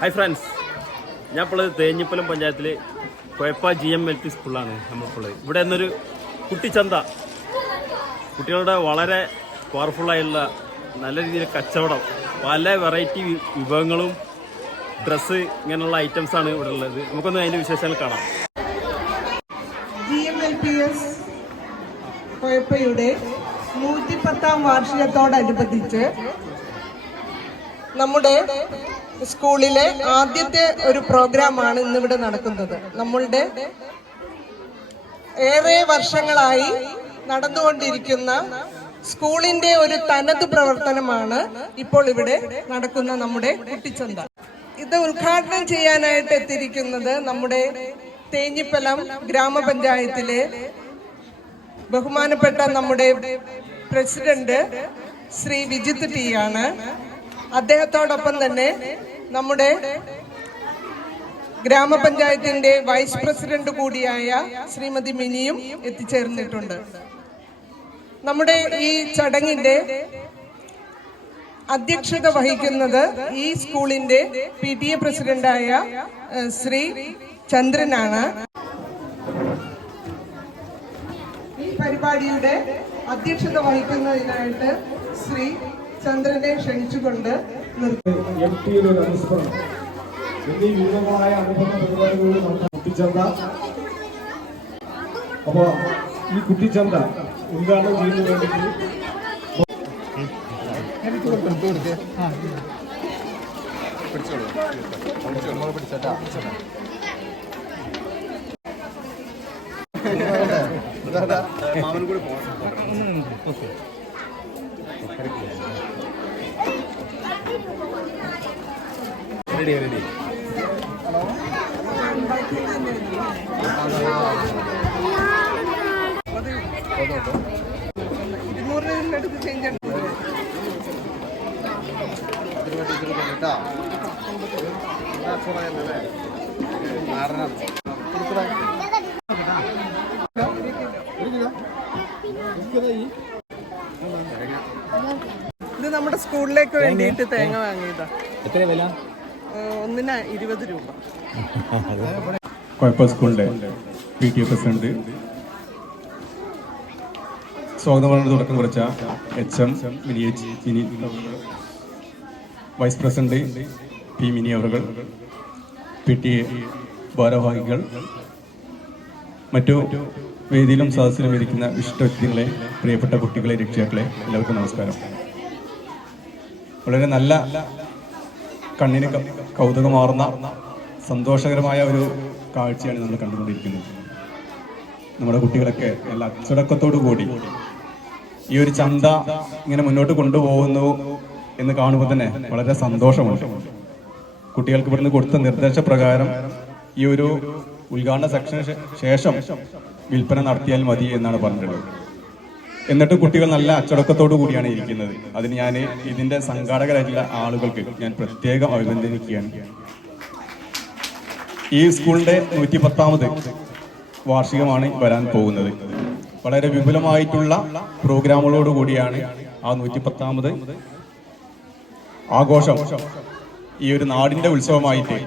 Hi friends, ഞാൻ ഇപ്പോൾ തേഞ്ഞിപ്പലം പഞ്ചായത്തിൽ കൊയപ്പ GMLP സ്കൂളിലാണ് നമ്മളിപ്പോൾ. ഇവിടെ നിന്നൊരു കുട്ടിച്ചന്ത, കുട്ടികളുടെ വളരെ പവർഫുള്ളായുള്ള നല്ല രീതിയിൽ കച്ചവടം, പല വെറൈറ്റി വിഭവങ്ങളും ഡ്രസ്സ് ഇങ്ങനെയുള്ള ഐറ്റംസാണ് ഇവിടെ ഉള്ളത്. നമുക്കൊന്ന് അതിൻ്റെ വിശേഷങ്ങൾ കാണാം. GMLPS കൊയപ്പയുടെ 110ാം വാർഷികത്തോടനുബന്ധിച്ച് നമ്മുടെ സ്കൂളിലെ ആദ്യത്തെ ഒരു പ്രോഗ്രാമാണ് ഇന്നിവിടെ നടക്കുന്നത്. നമ്മളുടെ ഏറെ വർഷങ്ങളായി നടന്നുകൊണ്ടിരിക്കുന്ന സ്കൂളിന്റെ ഒരു തനത് പ്രവർത്തനമാണ് ഇപ്പോൾ ഇവിടെ നടക്കുന്ന നമ്മുടെ കുട്ടിച്ചന്ത. ഇത് ഉദ്ഘാടനം ചെയ്യാനായിട്ട് എത്തിയിരിക്കുന്നത് നമ്മുടെ തേഞ്ഞിപ്പലം ഗ്രാമപഞ്ചായത്തിലെ ബഹുമാനപ്പെട്ട നമ്മുടെ പ്രസിഡന്റ് ശ്രീ വിജിത്ത് ടി ആണ്. അദ്ദേഹത്തോടൊപ്പം തന്നെ നമ്മുടെ ഗ്രാമപഞ്ചായത്തിന്റെ വൈസ് പ്രസിഡന്റ് കൂടിയായ ശ്രീമതി മിനിയും എത്തിച്ചേർന്നിട്ടുണ്ട്. നമ്മുടെ ഈ ചടങ്ങിന്റെ അധ്യക്ഷത വഹിക്കുന്നത് ഈ സ്കൂളിന്റെ PTA പ്രസിഡന്റായ ശ്രീ ചന്ദ്രനാണ്. ഈ പരിപാടിയുടെ അധ്യക്ഷത വഹിക്കുന്നതിനായിട്ട് ശ്രീ ചന്ദ്രനെ ക്ഷണിച്ചുകൊണ്ട് എന്നീ വിവിധങ്ങളായ അനുബന്ധ പരിപാടികളിൽ നടത്താൻ കുട്ടിച്ചന്ത. അപ്പൊ ഈ കുട്ടിച്ചന്ത ഉദ്ഘാടനം ചെയ്യുന്നതിന് വേണ്ടി റെഡി ഇത് നമ്മുടെ സ്കൂളിലേക്ക് വേണ്ടിയിട്ട് തേങ്ങ വാങ്ങിയതാ. എത്ര വില? ഒന്നിന് 20 രൂപ. കൊയപ്പ സ്കൂളിന്റെ PTA പ്രസിഡന്റ്, സ്വാഗതം പറഞ്ഞ തുടക്കം കുറിച്ച HM Mini, vice president P Mini അവർ, PTA ഭാരവാഹികൾ, മറ്റു വേദിയിലും സദസ്സിലും ഇരിക്കുന്ന വിശിഷ്ട വ്യക്തികളെ, പ്രിയപ്പെട്ട കുട്ടികളെ, രക്ഷിതാക്കളെ, എല്ലാവർക്കും നമസ്കാരം. വളരെ നല്ല കണ്ണിന് കൗതുകമാർന്ന സന്തോഷകരമായ ഒരു കാഴ്ചയാണ് നമ്മൾ കണ്ടുകൊണ്ടിരിക്കുന്നത്. നമ്മുടെ കുട്ടികളൊക്കെ എല്ലാ അച്ചടക്കത്തോടു കൂടി ഈ ഒരു ചന്ത ഇങ്ങനെ മുന്നോട്ട് കൊണ്ടുപോകുന്നു എന്ന് കാണുമ്പോൾ തന്നെ വളരെ സന്തോഷമുണ്ട്. കുട്ടികൾക്ക് ഇവിടുന്ന് കൊടുത്ത നിർദ്ദേശപ്രകാരം ഈ ഒരു ഉദ്ഘാടന സെക്ഷന് ശേഷം വിൽപ്പന നടത്തിയാൽ മതി എന്നാണ് പറഞ്ഞിട്ടുള്ളത്. എന്നിട്ട് കുട്ടികൾ നല്ല അച്ചടക്കത്തോടു കൂടിയാണ് ഇരിക്കുന്നത്. അതിന് ഞാൻ ഇതിന്റെ സംഘാടകരായിട്ടുള്ള ആളുകൾക്ക് ഞാൻ പ്രത്യേകം അഭിനന്ദിക്കുകയാണ്. ഈ സ്കൂളിന്റെ 110ാമത് വാർഷികമാണ് വരാൻ പോകുന്നത്. വളരെ വിപുലമായിട്ടുള്ള പ്രോഗ്രാമുകളോട് കൂടിയാണ് ആ 110ാമത് ആഘോഷം ഈ ഒരു നാടിന്റെ ഉത്സവമായിട്ട്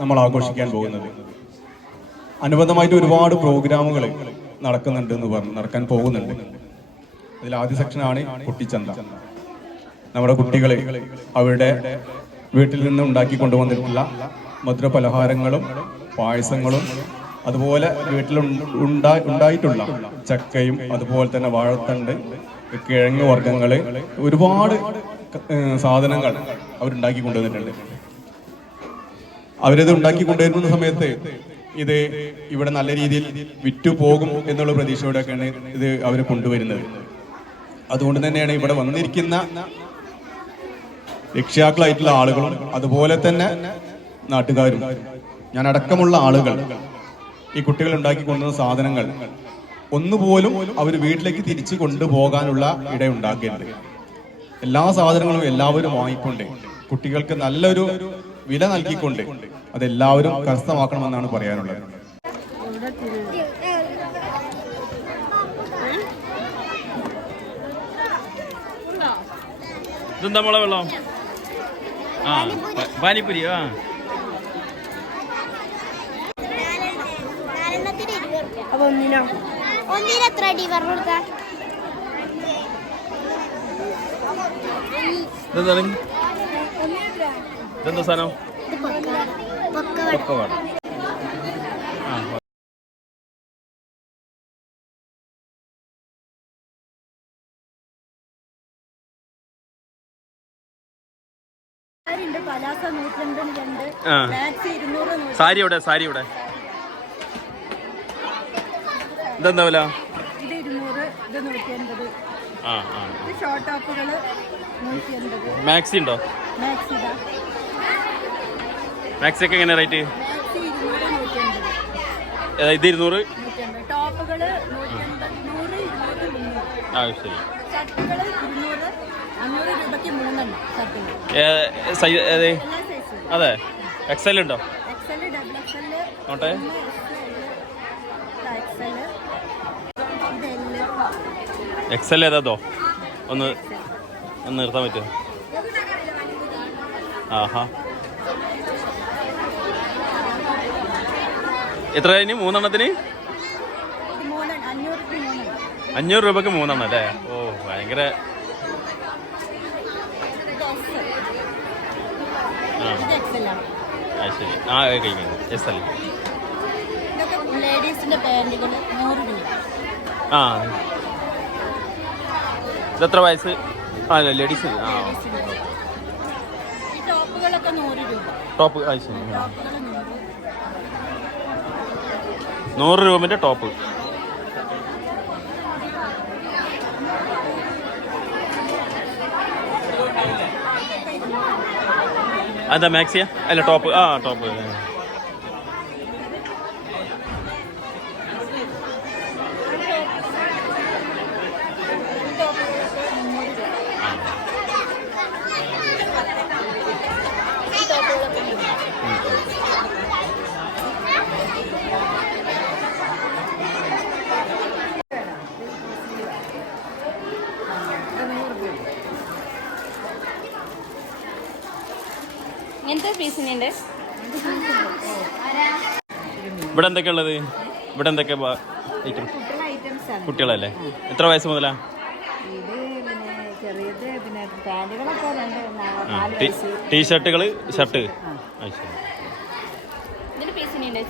നമ്മൾ ആഘോഷിക്കാൻ പോകുന്നത്. അനുബന്ധമായിട്ട് ഒരുപാട് പ്രോഗ്രാമുകൾ നടക്കാൻ പോകുന്നുണ്ട്. അതിൽ ആദ്യ സെക്ഷനാണ് കുട്ടിച്ചന്ത. നമ്മുടെ കുട്ടികൾ അവരുടെ വീട്ടിൽ നിന്ന് ഉണ്ടാക്കി കൊണ്ടുവന്നിട്ടുള്ള മധുര പലഹാരങ്ങളും പായസങ്ങളും, അതുപോലെ വീട്ടിൽ ഉണ്ടായിട്ടുള്ള ചക്കയും, അതുപോലെ തന്നെ വാഴത്തണ്ട്, കിഴങ്ങ് വർഗ്ഗങ്ങൾ, ഒരുപാട് സാധനങ്ങൾ അവരുണ്ടാക്കി കൊണ്ടുവന്നിട്ടുണ്ട്. അവരിത് ഉണ്ടാക്കി കൊണ്ടുവരുന്ന സമയത്ത് ഇത് ഇവിടെ നല്ല രീതിയിൽ വിറ്റുപോകും എന്നുള്ള പ്രതീക്ഷയോടെയൊക്കെയാണ് ഇത് അവർ കൊണ്ടുവരുന്നത്. അതുകൊണ്ട് തന്നെയാണ് ഇവിടെ വന്നിരിക്കുന്ന രക്ഷിതാക്കളായിട്ടുള്ള ആളുകളും, അതുപോലെ തന്നെ നാട്ടുകാരും, ഞാൻ അടക്കമുള്ള ആളുകൾ ഈ കുട്ടികൾ ഉണ്ടാക്കി കൊണ്ടുവന്ന സാധനങ്ങൾ ഒന്നുപോലും അവർ വീട്ടിലേക്ക് തിരിച്ചു കൊണ്ടുപോകാനുള്ള ഇടയുണ്ടാക്കരുത്. എല്ലാ സാധനങ്ങളും എല്ലാവരും വാങ്ങിക്കൊണ്ട് കുട്ടികൾക്ക് നല്ലൊരു വില നൽകിക്കൊണ്ട് അതെല്ലാവരും കരസ്ഥമാക്കണമെന്നാണ് പറയാനുള്ളത്. ഇതെന്താ മോളെ വെള്ളം? ആ പാനിപ്പൂരി. ആ ഒന്നിന് എത്ര അടി പറഞ്ഞു കൊടുത്ത ഇതെന്താ സാധനം? പൊക്കവാട. സാരി എവിടെ? സാരി എവിടെ? ഇതെന്താ വില? ഇത് 200, ഇത് 150. ആ ആ. ഇത് ഷോർട്ട് ടോപ്പുകള് 150. മാക്സി ഉണ്ടോ? മാക്സി ഇതാ. മാക്സി ഒക്കെ എങ്ങനെ റേറ്റ്? മാക്സി 200, 150. ഇത് 200. 150. ടോപ്പുകള് 150, 100, 200, 300. ആ ശരി. ഷർട്ടുകള് 200, 500 രൂപയ്ക്ക് 3 ഷർട്ടുകൾ. ഏ, അതെ എല്ലാ സൈസും. അതെ. എക്സൽ ഉണ്ടോ? XL, ഡബിൾ XL, നോട്ടെ. എക്സൽ ഏതാതോ? ഒന്ന് നിർത്താൻ പറ്റുമോ? ആഹാ. എത്ര കഴിഞ്ഞ്? 3 എണ്ണത്തിന് 500 രൂപക്ക് 3 എണ്ണം അല്ലേ? ഓ ഭയങ്കര. ആ ശരി. ആ കഴിക്കുന്നു. എസ് അല്ലേ? ലേഡീസിന്റെ പാന്റുകൾ 100 രൂപ. ആ ഇതെത്ര വയസ്സ്? ആ ലേഡീസ്. ആ ഈ ടോപ്പുകളൊക്കെ 100 രൂപ. ടോപ്പ്. ആ ശരി. ടോപ്പുകൾ 100 രൂപൻ്റെ ടോപ്പ്. അതാ മാക്സിയ അല്ല ടോപ്പ്? ആ ടോപ്പ്. ഇങ്ങനത്തെ പീസിനുണ്ട്. ഇവിടെ എന്തൊക്കെയാ ഉള്ളത്? ഇവിടെ എന്തൊക്കെ ഐറ്റം? കുട്ടികളല്ലേ? എത്ര വയസ്സ് മുതലാ? ടീഷർട്ടുകൾ, ഷർട്ട്. ഇതിന്റെ പീസിനുണ്ട്.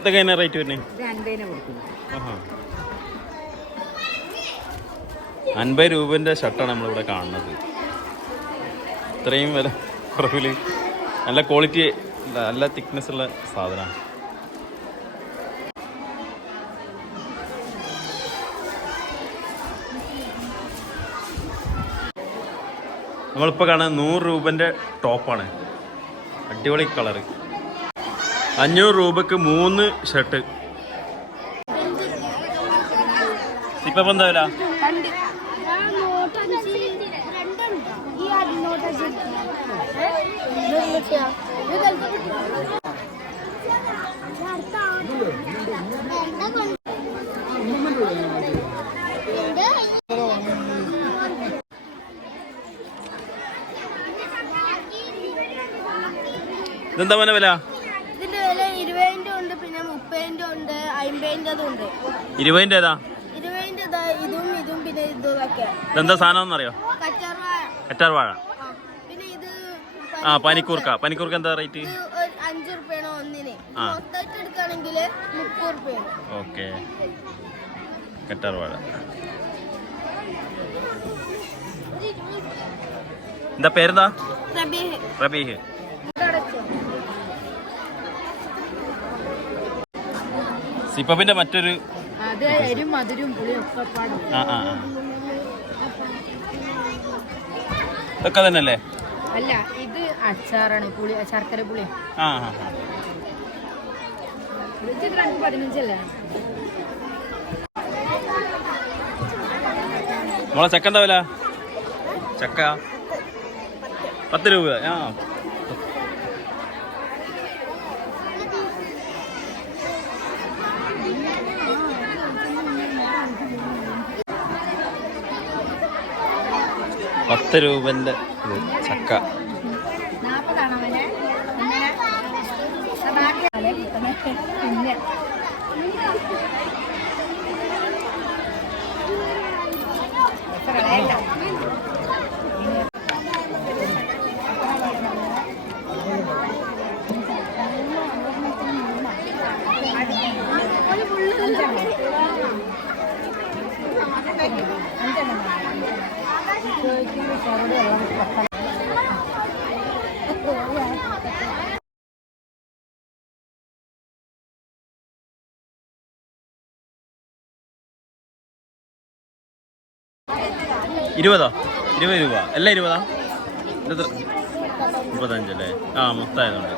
ഇതൊക്കെ എന്നാ റേറ്റ് വരുന്നത്? 50 രൂപൻ്റെ ഷർട്ടാണ് നമ്മളിവിടെ കാണുന്നത്. ഇത്രയും വില കുറവിൽ നല്ല ക്വാളിറ്റി, നല്ല തിക്നെസ് ഉള്ള സാധനമാണ്. നമ്മളിപ്പോൾ കാണുന്നത് 100 രൂപൻ്റെ ടോപ്പാണ്. അടിപൊളി കളറ്. 500 രൂപക്ക് 3 ഷർട്ട്. ഇപ്പം എന്താ വില? ഇതെന്താ മോനെ വില? ഇതിന്റെ വില 20 ഉണ്ട്, പിന്നെ 30 ഉണ്ട്, 50 ഉണ്ട്. 20 ഏതാ? 20 ഇതും പിന്നെ ഇതൊക്കെ. ഇതെന്താ സാധനം എന്നറിയോ? കറ്റാർ വാഴ. പിന്നെ ഇത് ആ പനിക്കൂർക്ക. പനിക്കൂർക്ക എന്താ റേറ്റ്? 5 രൂപയാണ് ഒന്നിന്. മൊത്തമായിട്ട് എടുക്കുകയാണെങ്കിൽ 30 രൂപയാണ്. ഓക്കെ. കറ്റാർ വാഴ. എന്താ പേരെന്താ? റബീഹ്. സിപ്പപ്പിന്റെ മറ്റൊരു ഇതൊക്കെ തന്നെയല്ലേ? അല്ല, ഇത് അച്ചാറാണ്. പുളി, ശർക്കര പുളി. 15 അല്ലേ? മോളെ ചക്ക എന്താ വില? ചക്ക 10 രൂപ. ആ ₹10 ചക്ക. 20 രൂപ എല്ലാം 20 35 അല്ലേ? ആ മൊത്തമായതുകൊണ്ട്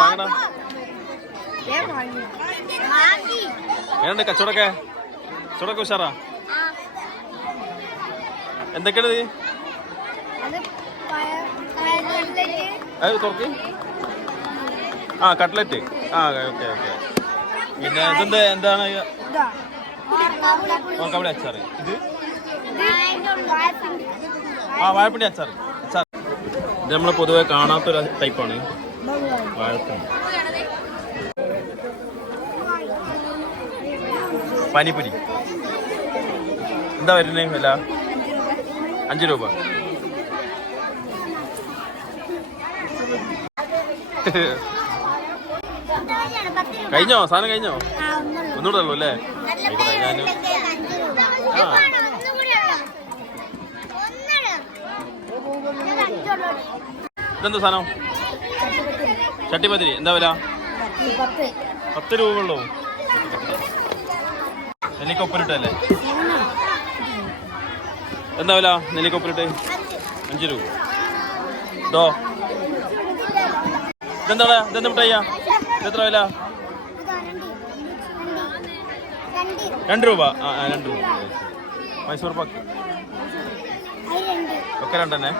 വാങ്ങണ എങ്ങനെയുണ്ട് കച്ചവടമൊക്കെ ഉഷാറാ? എന്തൊക്കെയാണ് ഇത്? അത് തുറക്ക്. ആ കട്ട്ലറ്റ്. ആ ഓക്കെ ഓക്കെ. പിന്നെ ഇതെന്താ എന്താണ്? ഓർക്കാപ്പുളി അച്ചാർ. ഇത് ആ വാഴപ്പിണ്ടി അച്ചാർ. ഇത് നമ്മൾ പൊതുവെ കാണാത്തൊരു ടൈപ്പാണ് വാഴപ്പിണ്ടി. പാനിപ്പൂരി എന്താ വരുന്നത് വില? 5 രൂപ. കഴിഞ്ഞോ? സാധനം കഴിഞ്ഞോ? ഒന്നുകൂടെ ഉള്ളൂ അല്ലേ? ഇതെന്താ സാധനം? ചട്ടിപ്പത്തിരി. എന്താ വില? 10 രൂപ ഉള്ളൂ. നെല്ലിക്കൊപ്പരിട്ടല്ലേ? എന്താ വില നെല്ലിക്കൊപ്പരിട്ട്? 5 രൂപ. ഇതോ ഇതെന്താ? ഇതെന്താ മിഠായിയാ? എത്ര വില? 2 രൂപ. ആ 2 രൂപ. മൈസൂർ പാക്ക് ഒക്കെ 2 തന്നെ.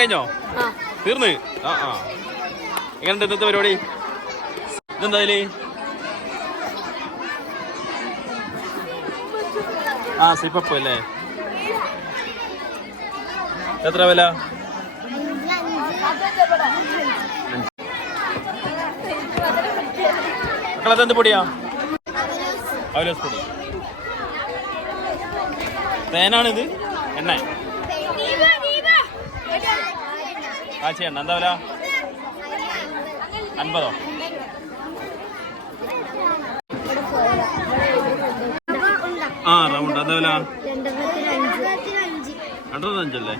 കഴിഞ്ഞോ? തീർന്ന്? ആ ആ. എങ്ങനെയുണ്ട് ഇന്നത്തെ പരിപാടി? ഇതെന്താ ഇതില്? ആ സിപ്പപ്പ് അല്ലേ? എത്ര വില? മക്കളെന്ത് പൊടിയാ? അവലോസ് പൊടി. തേനാണിത്? എണ്ണ? കാച്ചി എണ്ണ. എന്താ വില? 50. ആ റൗണ്ട്. എന്താ വില? 205 അല്ലേ?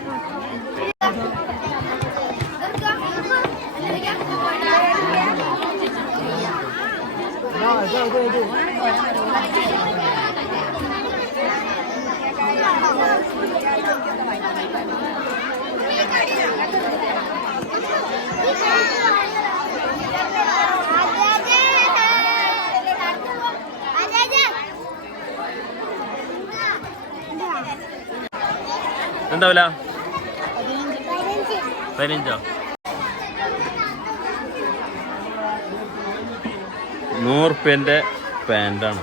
എന്താ വില? 15. 100 റുപ്യൻ്റെ പാൻ്റാണ്.